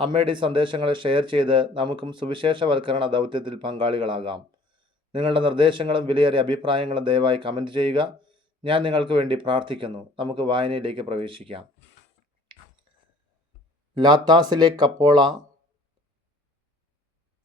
അമ്മയുടെ ഈ സന്ദേശങ്ങളെ ഷെയർ ചെയ്ത് നമുക്കും സുവിശേഷവൽക്കരണ ദൗത്യത്തിൽ പങ്കാളികളാകാം. നിങ്ങളുടെ നിർദ്ദേശങ്ങളും വിലയേറിയ അഭിപ്രായങ്ങളും ദയവായി കമന്റ് ചെയ്യുക. ഞാൻ നിങ്ങൾക്ക് വേണ്ടി പ്രാർത്ഥിക്കുന്നു. നമുക്ക് വായനയിലേക്ക് പ്രവേശിക്കാം. ലാത്താസിലെ കപ്പോള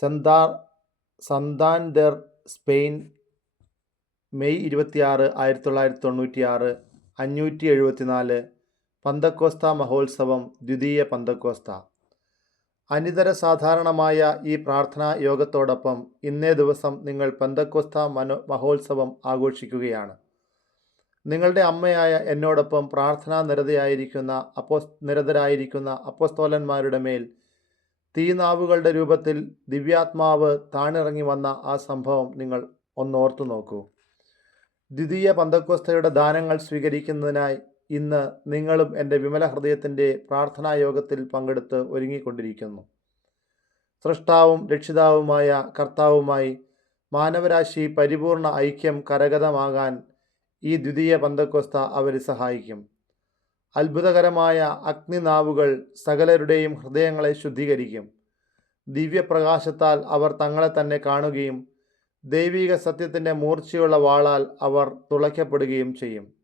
സെന്താർ സന്താൻഡർ സ്പെയിൻ മെയ് ഇരുപത്തിയാറ് ആയിരത്തി തൊള്ളായിരത്തി തൊണ്ണൂറ്റിയാറ് അഞ്ഞൂറ്റി എഴുപത്തിനാല് പന്തക്കോസ്ത മഹോത്സവം ദ്വിതീയ പന്തക്കോസ്ത. അനിതര സാധാരണമായ ഈ പ്രാർത്ഥനാ യോഗത്തോടൊപ്പം ഇന്നേ ദിവസം നിങ്ങൾ പന്തക്കോസ്ത മനോ മഹോത്സവം ആഘോഷിക്കുകയാണ്. നിങ്ങളുടെ അമ്മയായ എന്നോടൊപ്പം പ്രാർത്ഥനാ നിരതയായിരിക്കുന്ന അപ്പോ നിരതരായിരിക്കുന്ന അപ്പോസ്തോലന്മാരുടെ മേൽ തീനാവുകളുടെ രൂപത്തിൽ ദിവ്യാത്മാവ് താണിറങ്ങി വന്ന ആ സംഭവം നിങ്ങൾ ഒന്നോർത്തു നോക്കൂ ദ്വിതീയ പന്തക്കോസ്തയുടെ ദാനങ്ങൾ സ്വീകരിക്കുന്നതിനായി ഇന്ന് നിങ്ങളും എന്റെ വിമല ഹൃദയത്തിന്റെ പ്രാർത്ഥനാ യോഗത്തിൽ പങ്കെടുത്ത് ഒരുങ്ങിക്കൊണ്ടിരിക്കുന്നു. സൃഷ്ടാവും രക്ഷിതാവുമായ കർത്താവുമായി മാനവരാശി പരിപൂർണ ഐക്യം കരഗതമാകാൻ ഈ ദ്വിതീയ പന്തക്കോസ്ത അവരെ സഹായിക്കും. അത്ഭുതകരമായ അഗ്നിനാവുകൾ സകലരുടെയും ഹൃദയങ്ങളെ ശുദ്ധീകരിക്കും. ദിവ്യപ്രകാശത്താൽ അവർ തങ്ങളെ തന്നെ കാണുകയും ദൈവിക സത്യത്തിന്റെ മൂർച്ചയുള്ള വാളാൽ അവർ തുളയ്ക്കപ്പെടുകയും ചെയ്യും.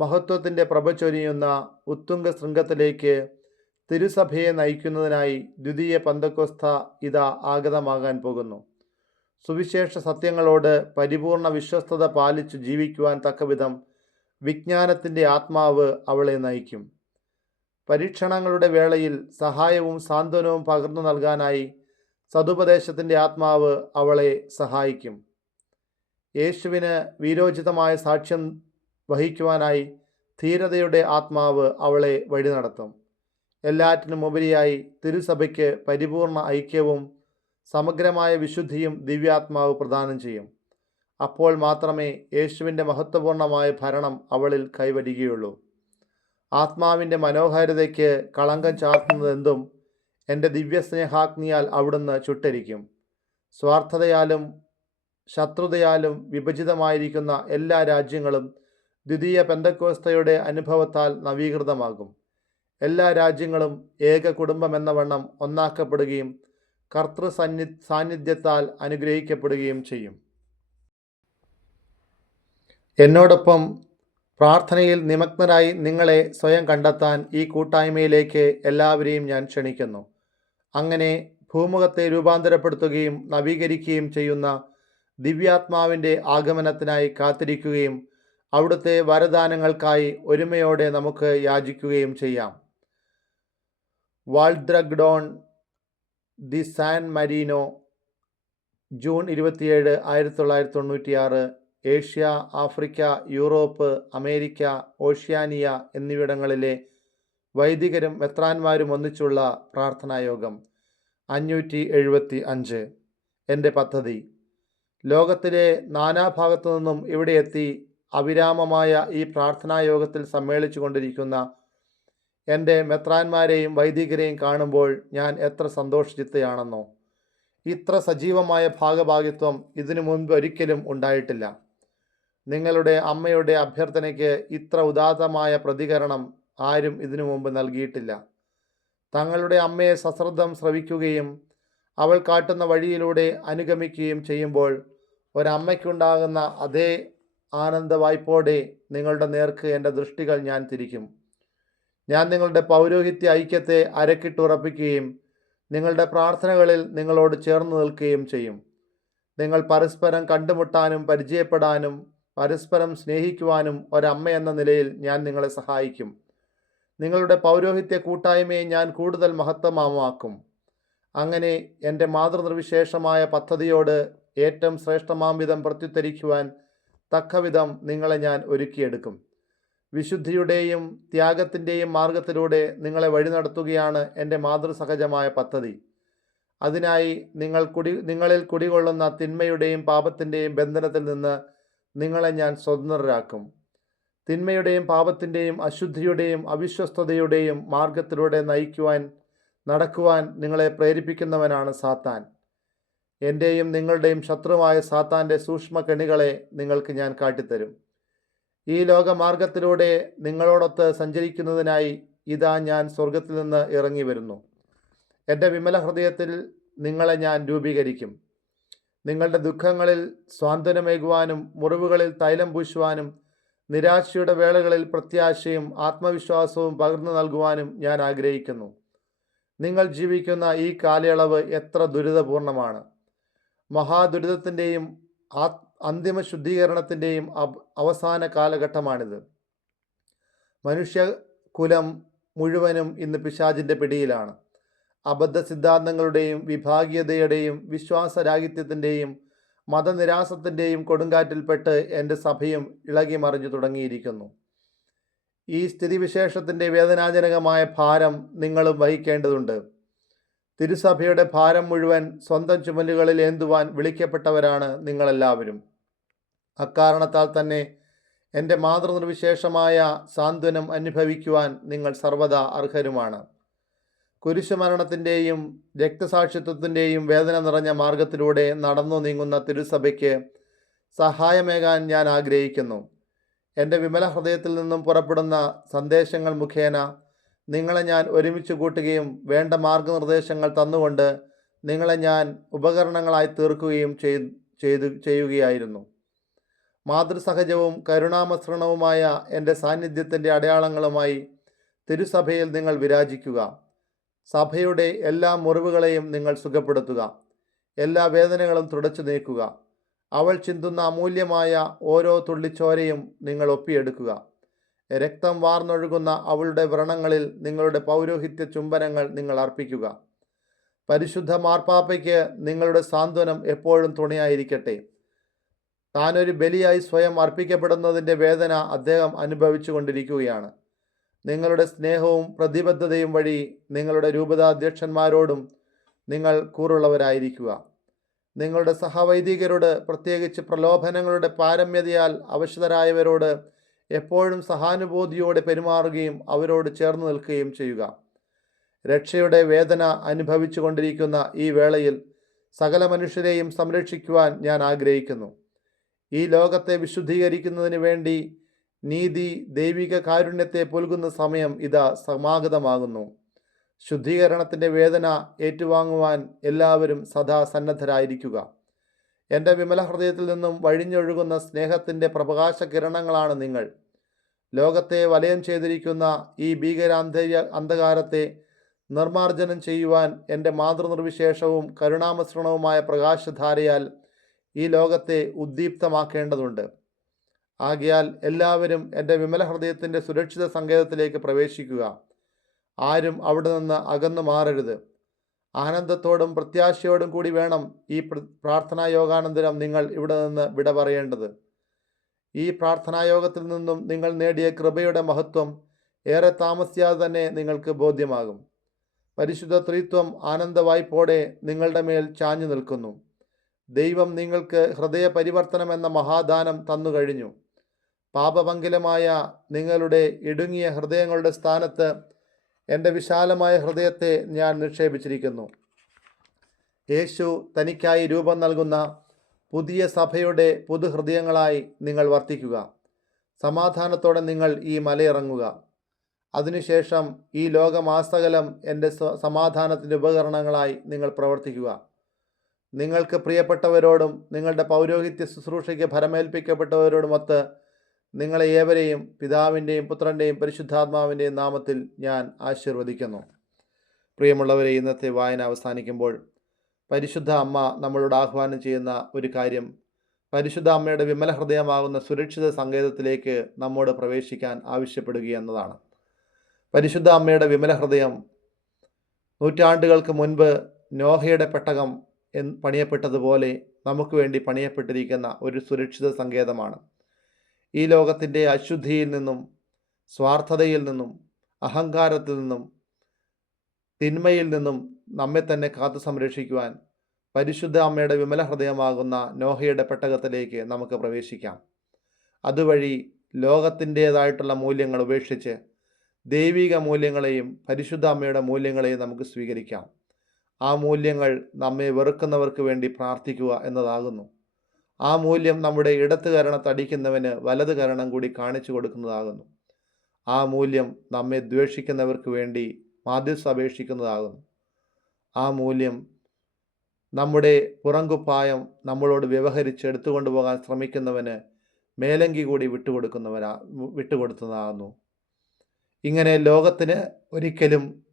മഹത്വത്തിന്റെ പ്രഭ ചൊരിയുന്ന ഉത്തുംഗ ശൃംഗത്തിലേക്ക് തിരുസഭയെ നയിക്കുന്നതിനായി ദ്വിതീയ പന്തക്കോസ്ത ഇതാ ആഗതമാകാൻ പോകുന്നു. സുവിശേഷ സത്യങ്ങളോട് പരിപൂർണ വിശ്വസ്തത പാലിച്ചു ജീവിക്കുവാൻ തക്കവിധം വിജ്ഞാനത്തിന്റെ ആത്മാവ് അവളെ നയിക്കും. പരീക്ഷണങ്ങളുടെ വേളയിൽ സഹായവും സാന്ത്വനവും പകർന്നു നൽകാനായി സതുപദേശത്തിന്റെ ആത്മാവ് അവളെ സഹായിക്കും. യേശുവിന് വീരോചിതമായ സാക്ഷ്യം വഹിക്കുവാനായി ധീരതയുടെ ആത്മാവ് അവളെ വഴി നടത്തും എല്ലാറ്റിനും ഉപരിയായി തിരുസഭയ്ക്ക് പരിപൂർണ ഐക്യവും സമഗ്രമായ വിശുദ്ധിയും ദിവ്യാത്മാവ് പ്രദാനം ചെയ്യും. അപ്പോൾ മാത്രമേ യേശുവിന്റെ മഹത്വപൂർണമായ ഭരണം അവളിൽ കൈവരികയുള്ളൂ. ആത്മാവിന്റെ മനോഹാരിതയ്ക്ക് കളങ്കം ചാർത്തുന്നതെന്തും എന്റെ ദിവ്യസ്നേഹാഗ്നിയാൽ അവിടുന്ന് ചുട്ടരിക്കും. സ്വാർത്ഥതയാലും ശത്രുതയാലും വിഭജിതമായിരിക്കുന്ന എല്ലാ രാജ്യങ്ങളും ദ്വിതീയ പെന്തക്കോസ്തയുടെ അനുഭവത്താൽ നവീകൃതമാകും. എല്ലാ രാജ്യങ്ങളും ഏക കുടുംബമെന്ന വണ്ണം ഒന്നാക്കപ്പെടുകയും കർത്തൃ സന്നി സാന്നിധ്യത്താൽ അനുഗ്രഹിക്കപ്പെടുകയും ചെയ്യും. എന്നോടൊപ്പം പ്രാർത്ഥനയിൽ നിമഗ്നരായി നിങ്ങളെ സ്വയം കണ്ടെത്താൻ ഈ കൂട്ടായ്മയിലേക്ക് എല്ലാവരെയും ഞാൻ ക്ഷണിക്കുന്നു. അങ്ങനെ ഭൂമുഖത്തെ രൂപാന്തരപ്പെടുത്തുകയും നവീകരിക്കുകയും ചെയ്യുന്ന ദിവ്യാത്മാവിന്റെ ആഗമനത്തിനായി കാത്തിരിക്കുകയും അവിടുത്തെ വരദാനങ്ങൾക്കായി ഒരുമയോടെ നമുക്ക് യാചിക്കുകയും ചെയ്യാം. Valdragone di San Marino June ഇരുപത്തിയേഴ് ആയിരത്തി തൊള്ളായിരത്തി തൊണ്ണൂറ്റിയാറ് Asia Africa Europe America Oceania എന്നിവിടങ്ങളിലെ വൈദികരും മെത്രാന്മാരും ഒന്നിച്ചുള്ള പ്രാർത്ഥനായോഗം അഞ്ഞൂറ്റി എഴുപത്തി അഞ്ച് എന്റെ പദ്ധതി. ലോകത്തിലെ നാനാഭാഗത്തു നിന്നും ഇവിടെ എത്തി അവിരാമമായ ഈ പ്രാർത്ഥനാ യോഗത്തിൽ സമ്മേളിച്ചു കൊണ്ടിരിക്കുന്ന എന്റെ മെത്രാന്മാരെയും വൈദികരെയും കാണുമ്പോൾ ഞാൻ എത്ര സന്തോഷചിത്തയാണെന്നോ ഇത്ര സജീവമായ ഭാഗഭാഗിത്വം ഇതിനു മുൻപ് ഒരിക്കലും ഉണ്ടായിട്ടില്ല. നിങ്ങളുടെ അമ്മയുടെ അഭ്യർത്ഥനയ്ക്ക് ഇത്ര ഉദാത്തമായ പ്രതികരണം ആരും ഇതിനു മുമ്പ് നൽകിയിട്ടില്ല. തങ്ങളുടെ അമ്മയെ സശ്രദ്ധം ശ്രവിക്കുകയും അവൾ കാട്ടുന്ന വഴിയിലൂടെ അനുഗമിക്കുകയും ചെയ്യുമ്പോൾ ഒരമ്മയ്ക്കുണ്ടാകുന്ന അതേ ആനന്ദ വായ്പോടെ നിങ്ങളുടെ നേർക്ക് എന്റെ ദൃഷ്ടികൾ ഞാൻ തിരിക്കും. ഞാൻ നിങ്ങളുടെ പൗരോഹിത്യ ഐക്യത്തെ അരക്കിട്ടുറപ്പിക്കുകയും നിങ്ങളുടെ പ്രാർത്ഥനകളിൽ നിങ്ങളോട് ചേർന്ന് നിൽക്കുകയും ചെയ്യും. നിങ്ങൾ പരസ്പരം കണ്ടുമുട്ടാനും പരിചയപ്പെടാനും പരസ്പരം സ്നേഹിക്കുവാനും ഒരമ്മ എന്ന നിലയിൽ ഞാൻ നിങ്ങളെ സഹായിക്കും. നിങ്ങളുടെ പൗരോഹിത്യ കൂട്ടായ്മയെ ഞാൻ കൂടുതൽ മഹത്വമാക്കും. അങ്ങനെ എന്റെ മാതൃനിർവിശേഷമായ പദ്ധതിയോട് ഏറ്റവും ശ്രേഷ്ഠമാംവിധം പ്രത്യുത്തരിക്കുവാൻ തക്കവിധം നിങ്ങളെ ഞാൻ ഒരുക്കിയെടുക്കും. വിശുദ്ധിയുടെയും ത്യാഗത്തിന്റെയും മാർഗത്തിലൂടെ നിങ്ങളെ വഴി നടത്തുകയാണ് എന്റെ മാതൃസഹജമായ പദ്ധതി. അതിനായി നിങ്ങൾ കുടി നിങ്ങളിൽ കുടികൊള്ളുന്ന തിന്മയുടെയും പാപത്തിന്റെയും ബന്ധനത്തിൽ നിന്ന് നിങ്ങളെ ഞാൻ സ്വതന്ത്രരാക്കും. തിന്മയുടെയും പാപത്തിന്റെയും അശുദ്ധിയുടെയും അവിശ്വസ്തതയുടെയും മാർഗത്തിലൂടെ നയിക്കുവാൻ നടക്കുവാൻ നിങ്ങളെ പ്രേരിപ്പിക്കുന്നവനാണ് സാത്താൻ. എന്റെയും നിങ്ങളുടെയും ശത്രുവായ സാത്താന്റെ സൂക്ഷ്മ കെണികളെ നിങ്ങൾക്ക് ഞാൻ കാട്ടിത്തരും. ഈ ലോകമാർഗത്തിലൂടെ നിങ്ങളോടൊത്ത് സഞ്ചരിക്കുന്നതിനായി ഇതാ ഞാൻ സ്വർഗത്തിൽ നിന്ന് ഇറങ്ങി വരുന്നു. എന്റെ വിമല ഹൃദയത്തിൽ നിങ്ങളെ ഞാൻ രൂപീകരിക്കും. നിങ്ങളുടെ ദുഃഖങ്ങളിൽ സ്വാന്തനമേകുവാനും മുറിവുകളിൽ തൈലം പൂശുവാനും നിരാശയുടെ വേളകളിൽ പ്രത്യാശയും ആത്മവിശ്വാസവും പകർന്നു നൽകുവാനും ഞാൻ ആഗ്രഹിക്കുന്നു. നിങ്ങൾ ജീവിക്കുന്ന ഈ കാലയളവ് എത്ര ദുരിതപൂർണമാണ്. മഹാദുരിതത്തിന്റെയും അന്തിമ ശുദ്ധീകരണത്തിന്റെയും അവസാന കാലഘട്ടമാണിത്. മനുഷ്യകുലം മുഴുവനും ഇന്ന് പിശാചിന്റെ പിടിയിലാണ്. അബദ്ധ സിദ്ധാന്തങ്ങളുടെയും വിഭാഗീയതയുടെയും വിശ്വാസരാഹിത്യത്തിന്റെയും മതനിരാസത്തിന്റെയും കൊടുങ്കാറ്റിൽപ്പെട്ട് എന്റെ സഭയും ഇളകി മറിഞ്ഞു തുടങ്ങിയിരിക്കുന്നു. ഈ സ്ഥിതിവിശേഷത്തിന്റെ വേദനാജനകമായ ഭാരം നിങ്ങളും വഹിക്കേണ്ടതുണ്ട്. തിരുസഭയുടെ ഭാരം മുഴുവൻ സ്വന്തം ചുമലുകളിൽ ഏന്തുവാൻ വിളിക്കപ്പെട്ടവരാണ് നിങ്ങളെല്ലാവരും. അക്കാരണത്താൽ തന്നെ എന്റെ മാതൃനിർവിശേഷമായ സാന്ത്വനം അനുഭവിക്കുവാൻ നിങ്ങൾ സർവദാ അർഹരുമാണ്. കുരിശുമരണത്തിന്റെയും രക്തസാക്ഷിത്വത്തിന്റെയും വേദന നിറഞ്ഞ മാർഗത്തിലൂടെ നടന്നു നീങ്ങുന്ന തിരുസഭയ്ക്ക് സഹായമേകാൻ ഞാൻ ആഗ്രഹിക്കുന്നു. എന്റെ വിമല ഹൃദയത്തിൽ നിന്നും പുറപ്പെടുന്ന സന്ദേശങ്ങൾ മുഖേന നിങ്ങളെ ഞാൻ ഒരുമിച്ച് കൂട്ടുകയും വേണ്ട മാർഗനിർദ്ദേശങ്ങൾ തന്നുകൊണ്ട് നിങ്ങളെ ഞാൻ ഉപകരണങ്ങളായി തീർക്കുകയും ചെയ്തു ചെയ്യുകയായിരുന്നു. മാതൃസഹജവും കരുണാമസൃണവുമായ എന്റെ സാന്നിധ്യത്തിന്റെ അടയാളങ്ങളുമായി തിരുസഭയിൽ നിങ്ങൾ വിരാജിക്കുക. സഭയുടെ എല്ലാ മുറിവുകളെയും നിങ്ങൾ സുഖപ്പെടുത്തുക. എല്ലാ വേദനകളും തുടച്ചു നീക്കുക. അവൾ ചിന്തുന്ന അമൂല്യമായ ഓരോ തുള്ളിച്ചോരയും നിങ്ങൾ ഒപ്പിയെടുക്കുക. രക്തം വാർന്നൊഴുകുന്ന അവളുടെ വ്രണങ്ങളിൽ നിങ്ങളുടെ പൗരോഹിത്യ ചുംബനങ്ങൾ നിങ്ങൾ അർപ്പിക്കുക. പരിശുദ്ധ മാർപ്പാപ്പയ്ക്ക് നിങ്ങളുടെ സാന്ത്വനം എപ്പോഴും തുണയായിരിക്കട്ടെ. താനൊരു ബലിയായി സ്വയം അർപ്പിക്കപ്പെടുന്നതിന്റെ വേദന അദ്ദേഹം അനുഭവിച്ചു കൊണ്ടിരിക്കുകയാണ് നിങ്ങളുടെ സ്നേഹവും പ്രതിബദ്ധതയും വഴി നിങ്ങളുടെ രൂപതാധ്യക്ഷന്മാരോടും നിങ്ങൾ കൂറുള്ളവരായിരിക്കുക. നിങ്ങളുടെ സഹവൈദികരോട് പ്രത്യേകിച്ച് പ്രലോഭനങ്ങളുടെ പാരമ്യതയാൽ അവശതരായവരോട് എപ്പോഴും സഹാനുഭൂതിയോടെ പെരുമാറുകയും അവരോട് ചേർന്ന് നിൽക്കുകയും ചെയ്യുക. രക്ഷയുടെ വേദന അനുഭവിച്ചു കൊണ്ടിരിക്കുന്ന ഈ വേളയിൽ സകല മനുഷ്യരെയും സംരക്ഷിക്കുവാൻ ഞാൻ ആഗ്രഹിക്കുന്നു. ഈ ലോകത്തെ വിശുദ്ധീകരിക്കുന്നതിന് വേണ്ടി നീതി ദൈവിക കാരുണ്യത്തെ പുൽകുന്ന സമയം ഇതാ സമാഗതമാകുന്നു. ശുദ്ധീകരണത്തിന്റെ വേദന ഏറ്റുവാങ്ങുവാൻ എല്ലാവരും സദാ സന്നദ്ധരായിരിക്കുക. എന്റെ വിമല ഹൃദയത്തിൽ നിന്നും വഴിഞ്ഞൊഴുകുന്ന സ്നേഹത്തിന്റെ പ്രകാശ കിരണങ്ങളാണ് നിങ്ങൾ. ലോകത്തെ വലയം ചെയ്തിരിക്കുന്ന ഈ ഭീകരാന്തര്യ അന്ധകാരത്തെ നിർമാർജനം ചെയ്യുവാൻ എന്റെ മാതൃനിർവിശേഷവും കരുണാമിശ്രണവുമായ പ്രകാശധാരയാൽ ഈ ലോകത്തെ ഉദ്ദീപ്തമാക്കേണ്ടതുണ്ട്. ആകയാൽ എല്ലാവരും എന്റെ വിമല ഹൃദയത്തിന്റെ സുരക്ഷിത സങ്കേതത്തിലേക്ക് പ്രവേശിക്കുക. ആരും അവിടെ നിന്ന് അകന്നു മാറരുത്. ആനന്ദത്തോടും പ്രത്യാശയോടും കൂടി വേണം ഈ പ്രാർത്ഥനാ യോഗാനന്തരം നിങ്ങൾ ഇവിടെ നിന്ന് വിട പറയേണ്ടത് ഈ പ്രാർത്ഥനായോഗത്തിൽ നിന്നും നിങ്ങൾ നേടിയ കൃപയുടെ മഹത്വം ഏറെ താമസിയാതെ തന്നെ നിങ്ങൾക്ക് ബോധ്യമാകും. പരിശുദ്ധ ത്രിത്വം ആനന്ദവായ്പോടെ നിങ്ങളുടെ മേൽ ചാഞ്ഞു നിൽക്കുന്നു. ദൈവം നിങ്ങൾക്ക് ഹൃദയ പരിവർത്തനം എന്ന മഹാദാനം തന്നു കഴിഞ്ഞു പാപപങ്കിലമായ നിങ്ങളുടെ ഇടുങ്ങിയ ഹൃദയങ്ങളുടെ സ്ഥാനത്ത് എന്റെ വിശാലമായ ഹൃദയത്തെ ഞാൻ നിക്ഷേപിച്ചിരിക്കുന്നു. യേശു തനിക്കായി രൂപം നൽകുന്ന പുതിയ സഭയുടെ പുതുഹൃദയങ്ങളായി നിങ്ങൾ വർത്തിക്കുക. സമാധാനത്തോടെ നിങ്ങൾ ഈ മലയിറങ്ങുക. അതിനുശേഷം ഈ ലോകമാസകലം എന്റെ സമാധാനത്തിന്റെ ഉപകരണങ്ങളായി നിങ്ങൾ പ്രവർത്തിക്കുക. നിങ്ങൾക്ക് പ്രിയപ്പെട്ടവരോടും നിങ്ങളുടെ പൗരോഹിത്യ ശുശ്രൂഷയ്ക്ക് ഫലമേൽപ്പിക്കപ്പെട്ടവരോടുമൊത്ത് നിങ്ങളെ ഏവരെയും പിതാവിന്റെയും പുത്രന്റെയും പരിശുദ്ധാത്മാവിന്റെയും നാമത്തിൽ ഞാൻ ആശീർവദിക്കുന്നു. പ്രിയമുള്ളവരെ ഇന്നത്തെ വായന അവസാനിക്കുമ്പോൾ പരിശുദ്ധ അമ്മ നമ്മളോട് ആഹ്വാനം ചെയ്യുന്ന ഒരു കാര്യം. പരിശുദ്ധ അമ്മയുടെ വിമല ഹൃദയമാകുന്ന സുരക്ഷിത സങ്കേതത്തിലേക്ക് നമ്മോട് പ്രവേശിക്കാൻ ആവശ്യപ്പെടുക എന്നതാണ്. പരിശുദ്ധ അമ്മയുടെ വിമല ഹൃദയം നൂറ്റാണ്ടുകൾക്ക് മുൻപ് നോഹയുടെ പെട്ടകം എൻ പണിയപ്പെട്ടതുപോലെ നമുക്ക് വേണ്ടി പണിയപ്പെട്ടിരിക്കുന്ന ഒരു സുരക്ഷിത സങ്കേതമാണ്. ഈ ലോകത്തിന്റെ അശുദ്ധിയിൽ നിന്നും സ്വാർത്ഥതയിൽ നിന്നും അഹങ്കാരത്തിൽ നിന്നും തിന്മയിൽ നിന്നും നമ്മെ തന്നെ കാത്തു സംരക്ഷിക്കുവാൻ പരിശുദ്ധ അമ്മയുടെ വിമല ഹൃദയമാകുന്ന നോഹയുടെ പെട്ടകത്തിലേക്ക് നമുക്ക് പ്രവേശിക്കാം. അതുവഴി ലോകത്തിന്റേതായിട്ടുള്ള മൂല്യങ്ങൾ ഉപേക്ഷിച്ച് ദൈവിക മൂല്യങ്ങളെയും പരിശുദ്ധ അമ്മയുടെ മൂല്യങ്ങളെയും നമുക്ക് സ്വീകരിക്കാം. ആ മൂല്യങ്ങൾ നമ്മെ വെറുക്കുന്നവർക്ക് വേണ്ടി പ്രാർത്ഥിക്കുക എന്നതാകുന്നു. ആ മൂല്യം നമ്മുടെ ഇടത്ത് കരണത്തടിക്കുന്നവന് വലത് കരണം കൂടി കാണിച്ചു കൊടുക്കുന്നതാകുന്നു. ആ മൂല്യം നമ്മെ ദ്വേഷിക്കുന്നവർക്ക് വേണ്ടി മാധ്യസ്ഥ അപേക്ഷിക്കുന്നതാകുന്നു. ആ മൂല്യം നമ്മുടെ പുറങ്കുപ്പായം നമ്മളോട് വ്യവഹരിച്ച് എടുത്തുകൊണ്ട് പോകാൻ ശ്രമിക്കുന്നവന് മേലങ്കി കൂടി വിട്ടുകൊടുക്കുന്നവരാ വിട്ടുകൊടുത്തതാകുന്നു. ഇങ്ങനെ ലോകത്തിന് ഒരിക്കലും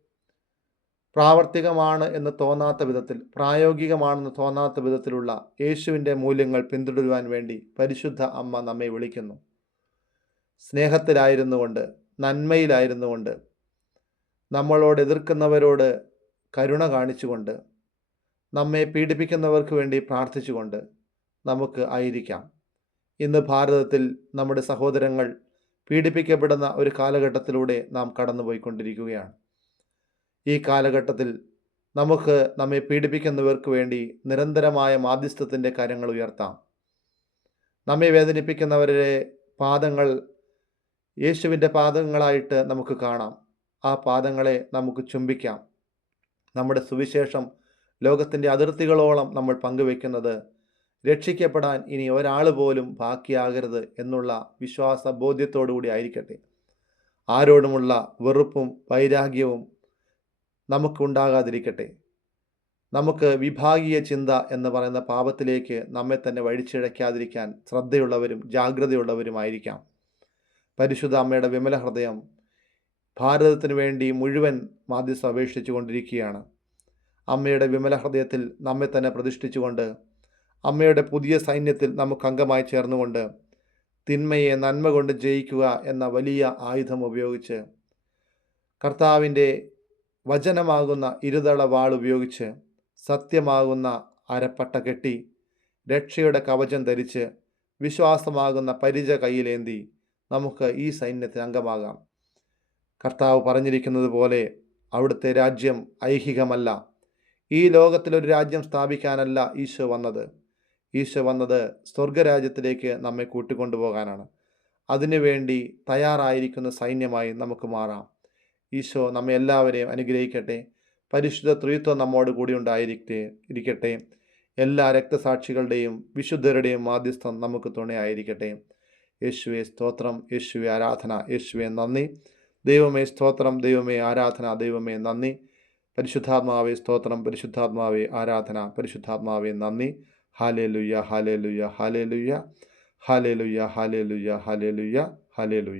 പ്രാവർത്തികമാണ് എന്ന് തോന്നാത്ത വിധത്തിൽ പ്രായോഗികമാണെന്ന് തോന്നാത്ത വിധത്തിലുള്ള യേശുവിന്റെ മൂല്യങ്ങൾ പിന്തുടരുവാൻ വേണ്ടി പരിശുദ്ധ അമ്മ നമ്മെ വിളിക്കുന്നു. സ്നേഹത്തിലായിരുന്നുകൊണ്ട് നന്മയിലായിരുന്നുകൊണ്ട് നമ്മളോട് എതിർക്കുന്നവരോട് കരുണ കാണിച്ചുകൊണ്ട് നമ്മെ പീഡിപ്പിക്കുന്നവർക്ക് വേണ്ടി പ്രാർത്ഥിച്ചുകൊണ്ട് നമുക്ക് ആയിരിക്കാം. ഇന്ന് ഭാരതത്തിൽ നമ്മുടെ സഹോദരങ്ങൾ പീഡിപ്പിക്കപ്പെടുന്ന ഒരു കാലഘട്ടത്തിലൂടെ നാം കടന്നുപോയിക്കൊണ്ടിരിക്കുകയാണ്. ഈ കാലഘട്ടത്തിൽ നമുക്ക് നമ്മെ പീഡിപ്പിക്കുന്നവർക്ക് വേണ്ടി നിരന്തരമായ മാധ്യസ്ഥത്തിന്റെ കാര്യങ്ങൾ ഉയർത്താം. നമ്മെ വേദനിപ്പിക്കുന്നവരുടെ പാദങ്ങൾ യേശുവിന്റെ പാദങ്ങളായിട്ട് നമുക്ക് കാണാം. ആ പാദങ്ങളെ നമുക്ക് ചുംബിക്കാം. നമ്മുടെ സുവിശേഷം ലോകത്തിന്റെ അതിർത്തികളോളം നമ്മൾ പങ്കുവെക്കുന്നത് രക്ഷിക്കപ്പെടാൻ ഇനി ഒരാൾ പോലും ബാക്കിയാകരുത് എന്നുള്ള വിശ്വാസ ബോധ്യത്തോടുകൂടി ആയിരിക്കട്ടെ. ആരോടുമുള്ള വെറുപ്പും വൈരാഗ്യവും നമുക്കുണ്ടാകാതിരിക്കട്ടെ. നമുക്ക് വിഭാഗീയ ചിന്ത എന്ന് പറയുന്ന പാപത്തിലേക്ക് നമ്മെ തന്നെ വഴിച്ചിഴയ്ക്കാതിരിക്കാൻ ശ്രദ്ധയുള്ളവരും ജാഗ്രതയുള്ളവരുമായിരിക്കാം. പരിശുദ്ധ അമ്മയുടെ വിമല ഹൃദയം ഭാരതത്തിന് വേണ്ടി മുഴുവൻ മാധ്യസ്ഥ അപേക്ഷിച്ചു കൊണ്ടിരിക്കുകയാണ്. അമ്മയുടെ വിമല ഹൃദയത്തിൽ നമ്മെ തന്നെ പ്രതിഷ്ഠിച്ചുകൊണ്ട് അമ്മയുടെ പുതിയ സൈന്യത്തിൽ നമുക്ക് അംഗമായി ചേർന്നുകൊണ്ട് തിന്മയെ നന്മ കൊണ്ട് ജയിക്കുക എന്ന വലിയ ആയുധം ഉപയോഗിച്ച് കർത്താവിന്റെ വചനമാകുന്ന ഇരുതള വാൾ ഉപയോഗിച്ച് സത്യമാകുന്ന അരപ്പട്ട കെട്ടി രക്ഷയുടെ കവചം ധരിച്ച് വിശ്വാസമാകുന്ന പരിച കയ്യിലേന്തി നമുക്ക് ഈ സൈന്യത്തിന് അംഗമാകാം. കർത്താവ് പറഞ്ഞിരിക്കുന്നത് പോലെ അവിടുത്തെ രാജ്യം ഐഹികമല്ല. ഈ ലോകത്തിലൊരു രാജ്യം സ്ഥാപിക്കാനല്ല ഈശോ വന്നത്. ഈശോ വന്നത് സ്വർഗരാജ്യത്തിലേക്ക് നമ്മെ കൂട്ടിക്കൊണ്ടുപോകാനാണ്. അതിനുവേണ്ടി തയ്യാറായിരിക്കുന്ന സൈന്യമായി നമുക്ക് മാറാം. ഈശോ നമ്മെ എല്ലാവരെയും അനുഗ്രഹിക്കട്ടെ. പരിശുദ്ധ ത്രിത്വം നമ്മോട് കൂടി ഉണ്ടായിരിക്കട്ടെ ഇരിക്കട്ടെ. എല്ലാ രക്തസാക്ഷികളുടെയും വിശുദ്ധരുടെയും മാധ്യസ്ഥം നമുക്ക് തുണയായിരിക്കട്ടെ. യേശുവെ സ്തോത്രം യേശുവെ ആരാധന യേശുവെ നന്ദി. ദൈവമേ സ്തോത്രം. ദൈവമേ ആരാധന. ദൈവമേ നന്ദി. പരിശുദ്ധാത്മാവേ സ്തോത്രം. പരിശുദ്ധാത്മാവേ ആരാധന. പരിശുദ്ധാത്മാവേ നന്ദി. ഹാലേ ലുയ്യ ഹാലേ ലുയ്യ ഹാലേ ലുയ്യ ഹാലേ ലുയ്യ ഹാലേ ലുയ്യ ഹാലേ ലുയ്യ ഹാലേ ലുയ്യ